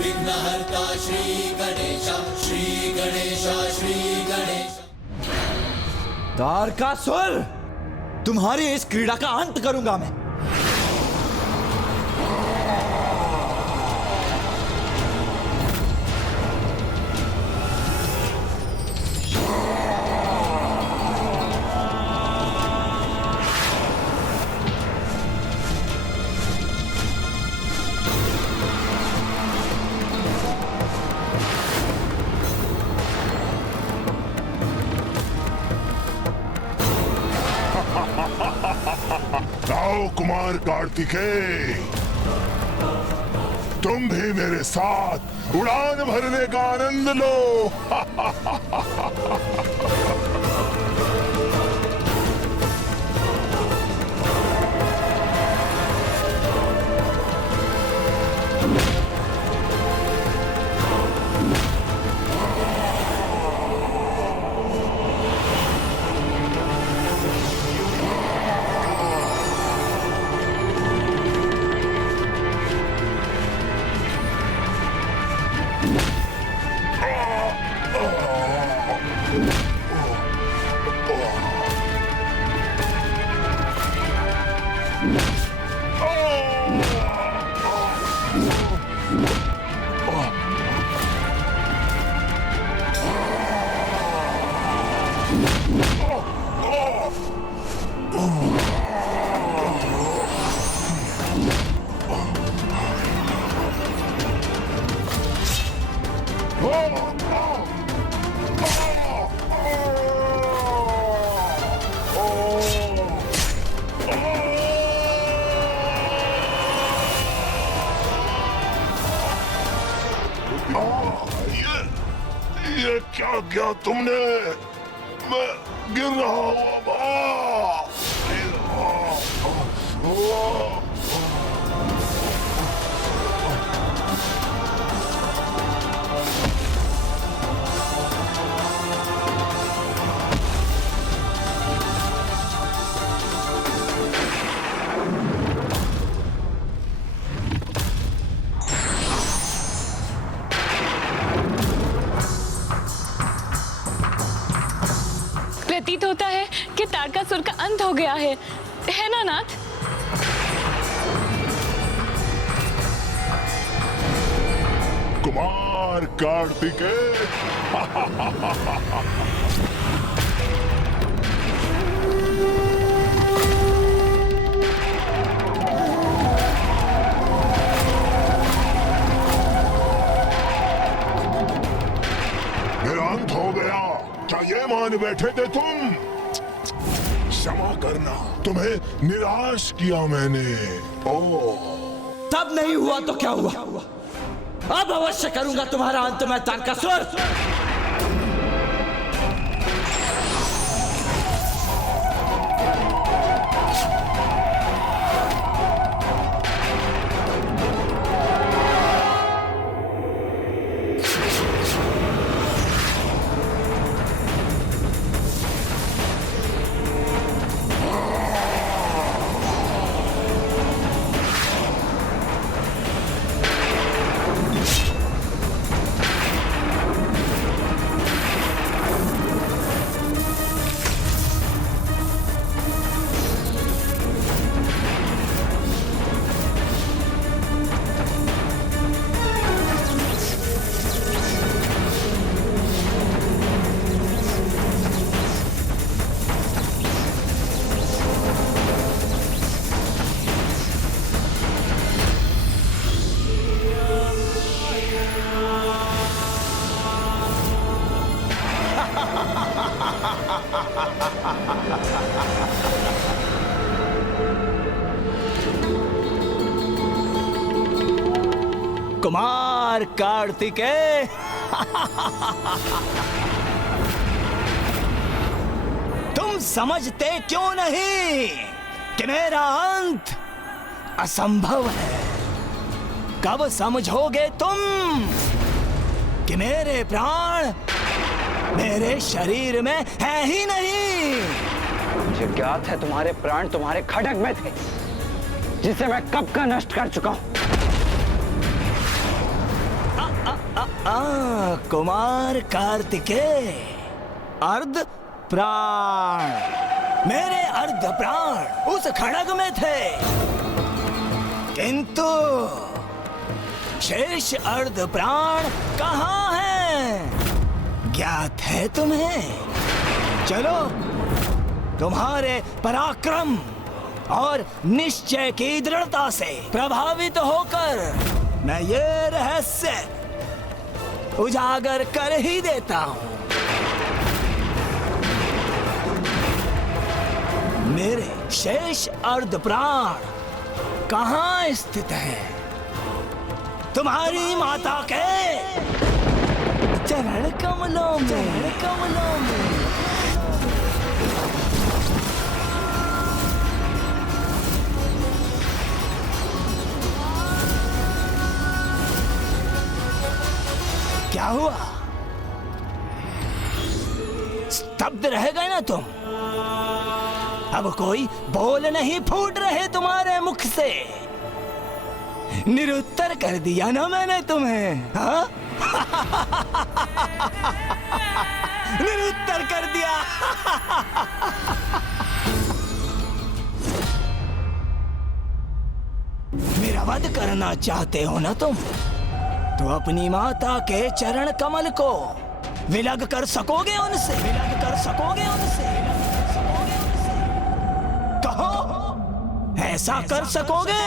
विघ्नहर्ता श्री गणेश, श्री गणेश, श्री गणेश। तारकासुर, तुम्हारी इस क्रीड़ा का अंत करूंगा मैं। आओ कुमार कार्तिकेय, तुम भी मेरे साथ उड़ान भरने का आनंद लो। ये क्या किया तुमने? मैं गिर रहा हूँ। प्रतीत होता है कि तारकासुर का अंत हो गया है ना नाथ? कुमार कार्तिकेय, मेरा अंत हो गया, क्या ये मान बैठे थे तुम? क्षमा करना, तुम्हें निराश किया मैंने। तब नहीं हुआ तो क्या हुआ? अब अवश्य करूंगा तुम्हारा अंत मैं, तारकासुर। कुमार कार्तिकेय, तुम समझते क्यों नहीं कि मेरा अंत असंभव है? कब समझोगे तुम कि मेरे प्राण मेरे शरीर में है ही नहीं? मुझे ज्ञात है तुम्हारे प्राण तुम्हारे खड्ग में थे, जिसे मैं कब का नष्ट कर चुका हूं। कुमार कार्तिकेय, अर्ध प्राण। मेरे अर्ध प्राण उस खड़ग में थे, किंतु शेष अर्ध प्राण कहाँ हैं? ज्ञात है तुम्हें? चलो, तुम्हारे पराक्रम और निश्चय की दृढ़ता से प्रभावित होकर मैं ये रहस्य उजागर कर ही देता हूं। मेरे शेष अर्ध प्राण कहाँ स्थित है? तुम्हारी माता के चरण कमलों में। क्या हुआ? स्तब्ध रह गए ना तुम? अब कोई बोल नहीं फूट रहे तुम्हारे मुख से? निरुत्तर कर दिया ना मैंने तुम्हें, हाँ? निरुत्तर कर दिया। मेरा वध करना चाहते हो ना तुम? तो अपनी माता के चरण कमल को विलग कर सकोगे उनसे? कहो, ऐसा कर सकोगे?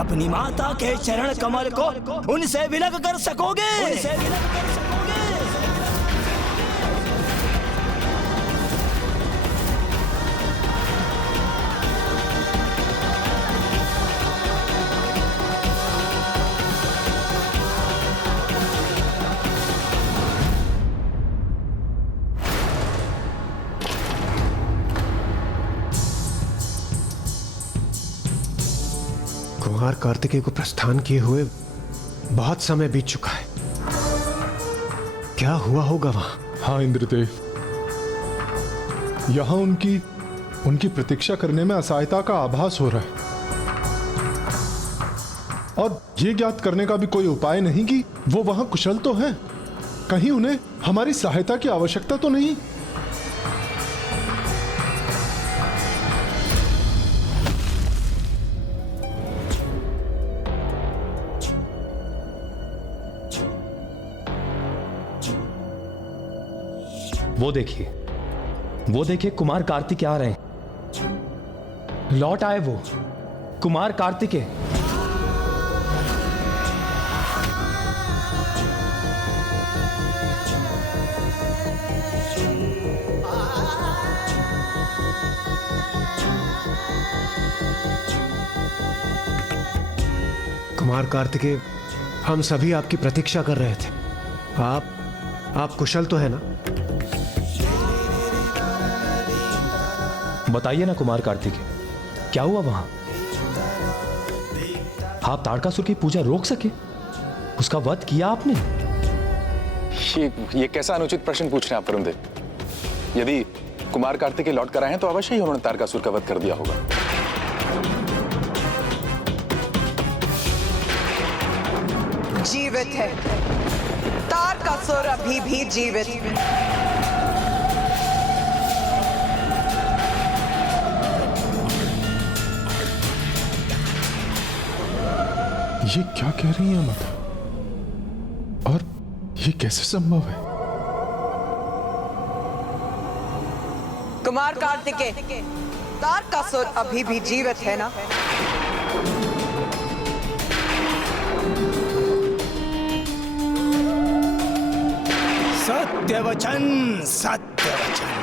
अपनी माता के चरण कमल को उनसे विलग कर सकोगे? कुमार कार्तिकेय को प्रस्थान किए हुए बहुत समय बीत चुका है। क्या हुआ होगा वहां? हाँ इंद्रदेव, यहां उनकी प्रतीक्षा करने में असहायता का आभास हो रहा है, और ये ज्ञात करने का भी कोई उपाय नहीं कि वो वहां कुशल तो हैं, कहीं उन्हें हमारी सहायता की आवश्यकता तो नहीं। वो देखिए कुमार कार्तिकेय आ रहे हैं। लौट आए वो कुमार कार्तिकेय। कुमार कार्तिकेय, हम सभी आपकी प्रतीक्षा कर रहे थे। आप कुशल तो है ना? बताइए ना कुमार कार्तिकेय, क्या हुआ वहां? आप ताड़कासुर की पूजा रोक सके? उसका वध किया आपने? ये कैसा अनुचित प्रश्न पूछ रहे हैं आप वरुण देव? यदि कुमार कार्तिकेय लौट कर आए हैं तो अवश्य ही उन्होंने ताड़कासुर का वध कर दिया होगा। जीवित है, ताड़कासुर अभी भी जीवित है। ये क्या कह रही है माता? और ये कैसे संभव है? कुमार कार्तिकेय, ताड़कासुर अभी भी जीवित है ना? सत्यवचन, सत्यवचन।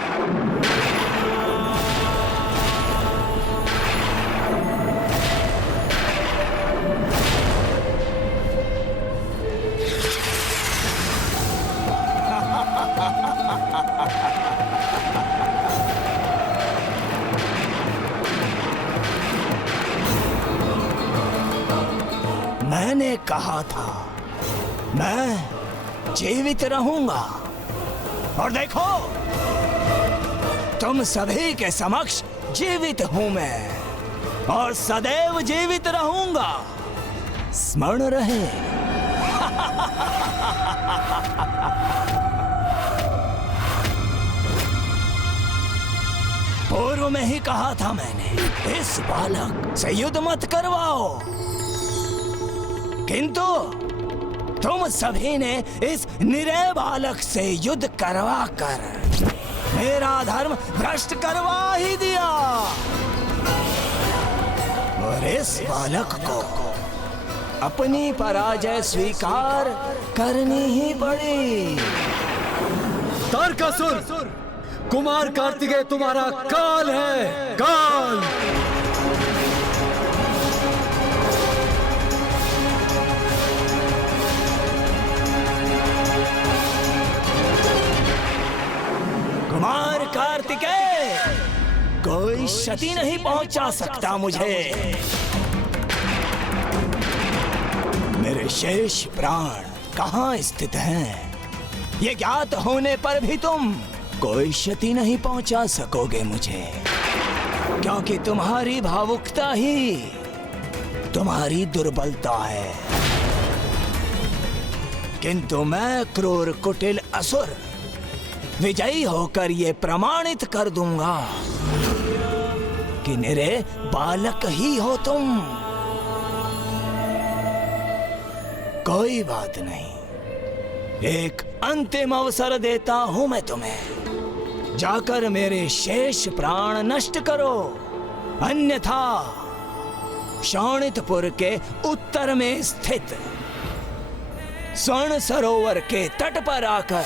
मैंने कहा था मैं जीवित रहूंगा, और देखो तुम सभी के समक्ष जीवित हूं मैं, और सदैव जीवित रहूंगा। स्मरण रहे। पूर्व में ही कहा था मैंने, इस बालक से युद्ध मत करवाओ, किंतु तुम सभी ने इस निरय बालक से युद्ध करवा कर मेरा धर्म भ्रष्ट करवा ही दिया और इस बालक को अपनी पराजय स्वीकार करनी ही पड़ी। तारकासुर, कुमार कार्तिकेय तुम्हारा काल है, काल। कुमार कार्तिकेय, कोई क्षति नहीं पहुंचा सकता मुझे। मेरे शेष प्राण कहाँ स्थित हैं, ये ज्ञात होने पर भी तुम कोई क्षति नहीं पहुंचा सकोगे मुझे, क्योंकि तुम्हारी भावुकता ही तुम्हारी दुर्बलता है। किंतु मैं क्रूर कुटिल असुर विजयी होकर ये प्रमाणित कर दूंगा कि निरे बालक ही हो तुम। कोई बात नहीं, एक अंतिम अवसर देता हूं मैं तुम्हें, जाकर मेरे शेष प्राण नष्ट करो, अन्यथा शोणितपुर के उत्तर में स्थित स्वर्ण सरोवर के तट पर आकर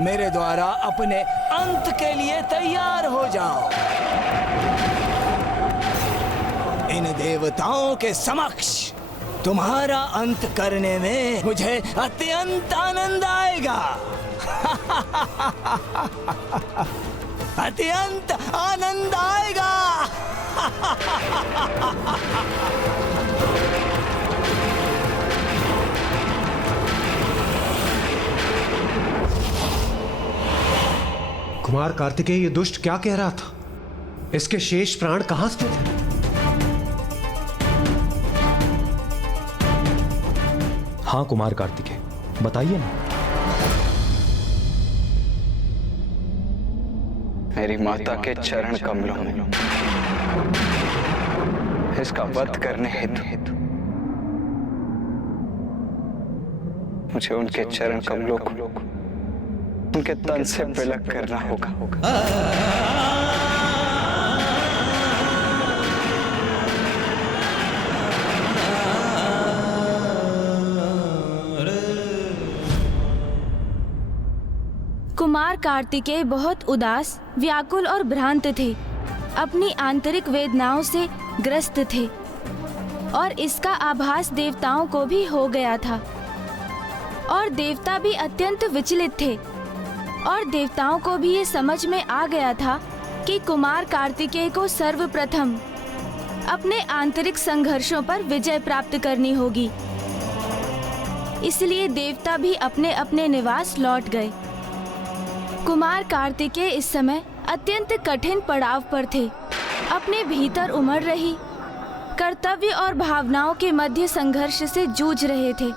मेरे द्वारा अपने अंत के लिए तैयार हो जाओ। इन देवताओं के समक्ष तुम्हारा अंत करने में मुझे अत्यंत आनंद आएगा। अत्यंत आनंद आएगा। कुमार कार्तिकेय, ये दुष्ट क्या कह रहा था? इसके शेष प्राण कहां स्थित हैं? हाँ कुमार कार्तिकेय, बताइए ना। मेरी माता के चरण कमलों में इसका वध करने हेतु मुझे उनके चरण कमलों को उनके तन से विलग करना होगा। कुमार कार्तिकेय बहुत उदास, व्याकुल और भ्रांत थे, अपनी आंतरिक वेदनाओं से ग्रस्त थे और इसका आभास देवताओं को भी हो गया था और देवता भी अत्यंत विचलित थे और देवताओं को भी ये समझ में आ गया था कि कुमार कार्तिकेय को सर्वप्रथम अपने आंतरिक संघर्षों पर विजय प्राप्त करनी होगी। इसलिए देवता भी अपने अपने निवास लौट गए। कुमार कार्तिकेय इस समय अत्यंत कठिन पड़ाव पर थे, अपने भीतर उमड़ रही कर्तव्य और भावनाओं के मध्य संघर्ष से जूझ रहे थे।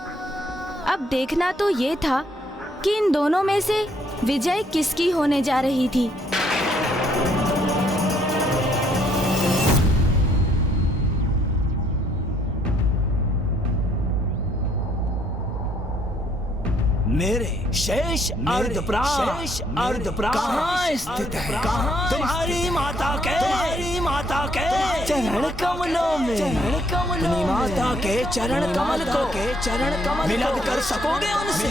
अब देखना तो ये था कि इन दोनों में से विजय किसकी होने जा रही थी। मेरे शेष अर्धप्राण कहाँ स्थित है? तुम्हारी माता के चरण कमलों में। अपनी माता के चरण कमल को मिलग कर सकोगे उनसे?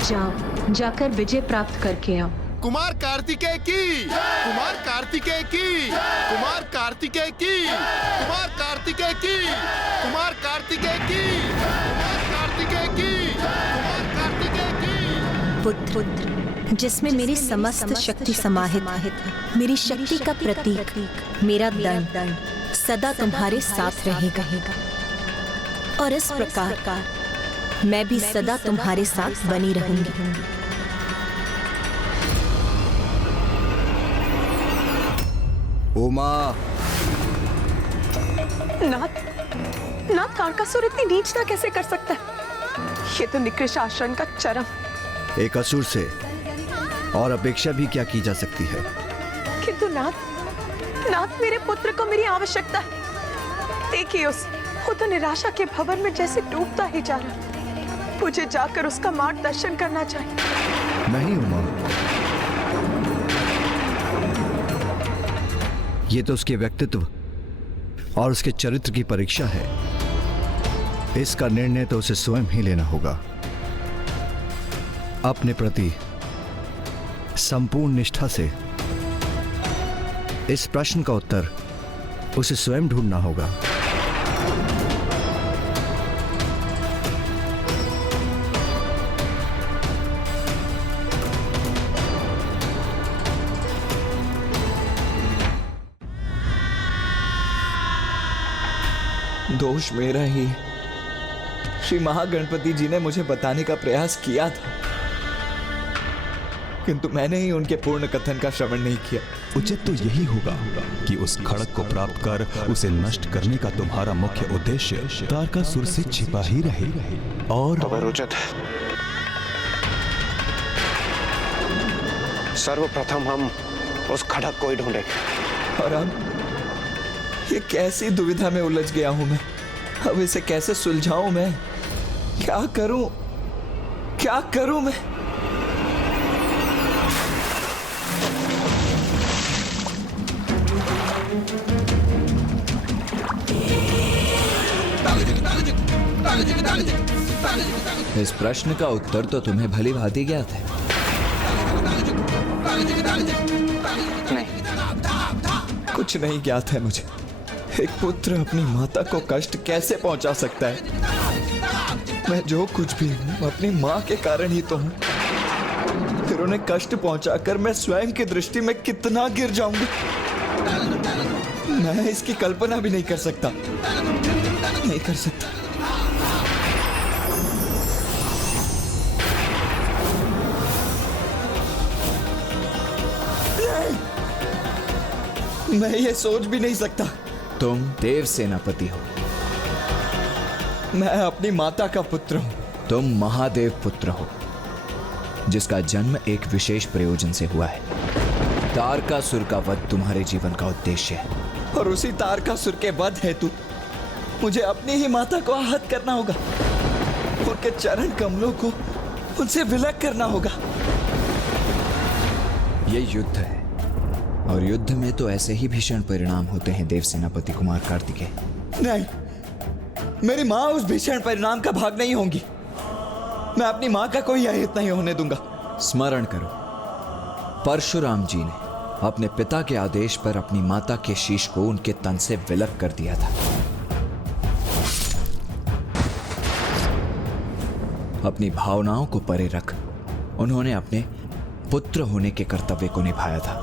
जाओ, जाकर विजय प्राप्त करके आओ। कुमार कार्तिकेय की, कुमार कार्तिकेय की, कुमार कार्तिकेय की, कुमार कार्तिकेय की, कुमार कार्तिकेय की, कुमार कार्तिकेय की, कुमार कार्तिकेय की। पुत्र जिसमें मेरी समस्त शक्ति समाहित है, मेरी शक्ति का प्रतीक मेरा दंड सदा तुम्हारे साथ रहेगा। और इस प्रकार मैं भी सदा तुम्हारे साथ बनी रहूंगी। उमा। नाथ, तारकासुर इतनी नीचता कैसे कर सकता है? ये तो निकृष्ट आचरण का चरम। एक असुर से और अपेक्षा भी क्या की जा सकती है? किंतु नाथ मेरे पुत्र को मेरी आवश्यकता है। देखिए वो तो निराशा के भंवर में जैसे डूबता ही जा रहा। मुझे जाकर उसका मार्गदर्शन करना चाहिए। नहीं उमा, ये तो उसके व्यक्तित्व और उसके चरित्र की परीक्षा है। इसका निर्णय तो उसे स्वयं ही लेना होगा। अपने प्रति संपूर्ण निष्ठा से इस प्रश्न का उत्तर उसे स्वयं ढूंढना होगा। दोष मेरा ही। श्री महागणपति जी ने मुझे बताने का प्रयास किया था, किंतु मैंने ही उनके पूर्ण कथन का श्रवण नहीं किया। उचित तो यही होगा कि उस खड़ग को प्राप्त कर उसे नष्ट करने का तुम्हारा मुख्य उद्देश्य तारकासुर से छिपा ही रहे। और उचित सर्वप्रथम हम उस खड़ग को ही ढूंढेंगे। और अब ये कैसी दुविधा में उलझ गया हूं मैं। अब इसे कैसे सुलझाऊं मैं? क्या करूं मैं? इस प्रश्न का उत्तर तो तुम्हें भली भांति ज्ञात है। नहीं, कुछ नहीं ज्ञात है मुझे। एक पुत्र अपनी माता को कष्ट कैसे पहुंचा सकता है? मैं जो कुछ भी हूं अपनी मां के कारण ही तो हूं। फिर उन्हें कष्ट पहुंचाकर मैं स्वयं की दृष्टि में कितना गिर जाऊंगा, मैं इसकी कल्पना भी नहीं कर सकता। मैं ये सोच भी नहीं सकता। तुम देव सेनापति हो, मैं अपनी माता का पुत्र हूं। तुम महादेव पुत्र हो, जिसका जन्म एक विशेष प्रयोजन से हुआ है। तारकासुर का वध तुम्हारे जीवन का उद्देश्य है, और उसी तारकासुर के वध हेतु मुझे अपनी ही माता को आहत करना होगा। उनके चरण कमलों को उनसे विलग करना होगा। ये युद्ध है, और युद्ध में तो ऐसे ही भीषण परिणाम होते हैं देव सेनापति कुमार कार्तिकेय। नहीं, मेरी माँ उस भीषण परिणाम का भाग नहीं होंगी। मैं अपनी माँ का कोई अहित नहीं होने दूंगा। स्मरण करो, परशुराम जी ने अपने पिता के आदेश पर अपनी माता के शीश को उनके तन से विलग कर दिया था। अपनी भावनाओं को परे रख उन्होंने अपने पुत्र होने के कर्तव्य को निभाया था।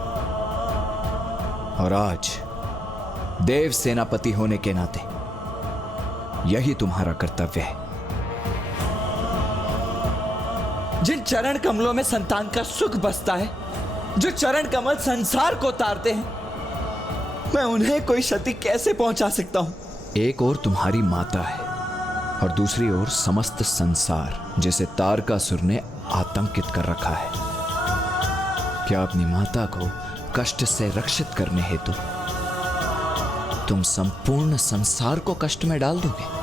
और आज देव सेनापति होने के नाते यही तुम्हारा कर्तव्य है। जिन चरण कमलों में संतान का सुख बसता है, जो चरण कमल संसार को तारते हैं, मैं उन्हें कोई क्षति कैसे पहुंचा सकता हूं? एक ओर तुम्हारी माता है और दूसरी ओर समस्त संसार, जिसे तारकासुर ने आतंकित कर रखा है। क्या अपनी माता को कष्ट से रक्षित करने हेतु तुम संपूर्ण संसार को कष्ट में डाल दोगे?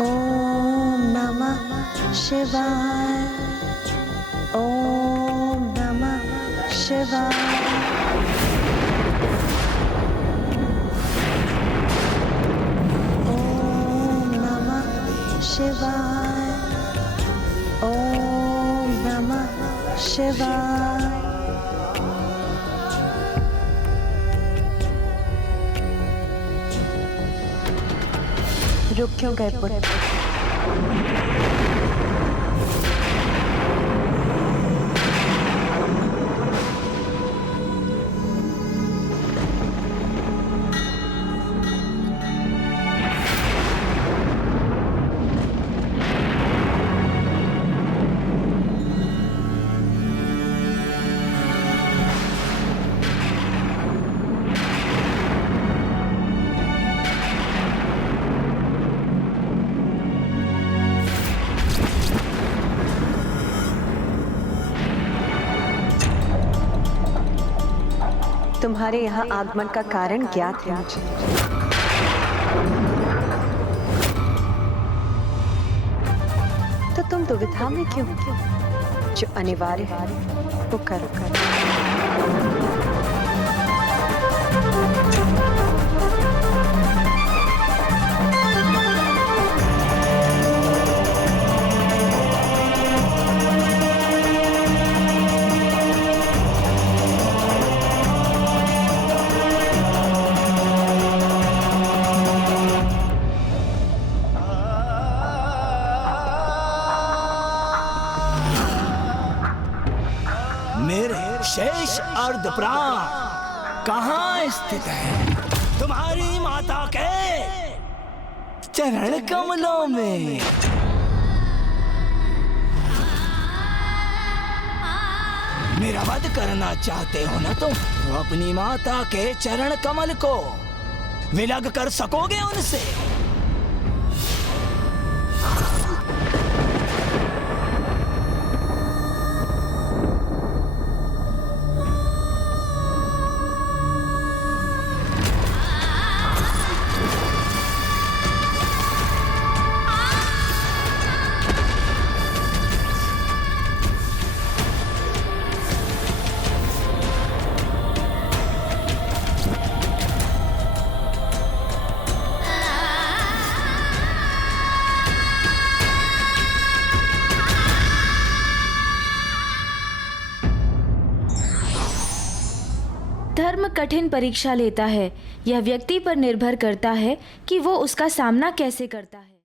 ओम नमः शिवाय। ओम नमः शिवाय। ओम नमः शिवाय। ओम नमः शिवाय। रुक क्यों गए पुत्र? तुम्हारे यहाँ आगमन का कारण ज्ञात है मुझे। तो तुम दुविधा में क्यों? जो अनिवार्य है वो करो। मेरे शेष अर्धप्राण कहाँ स्थित है? तुम्हारी माता के चरण कमलों में। मेरा वध करना चाहते हो ना तुम, तो अपनी माता के चरण कमल को विलग कर सकोगे उनसे? धर्म कठिन परीक्षा लेता है। यह व्यक्ति पर निर्भर करता है कि वो उसका सामना कैसे करता है।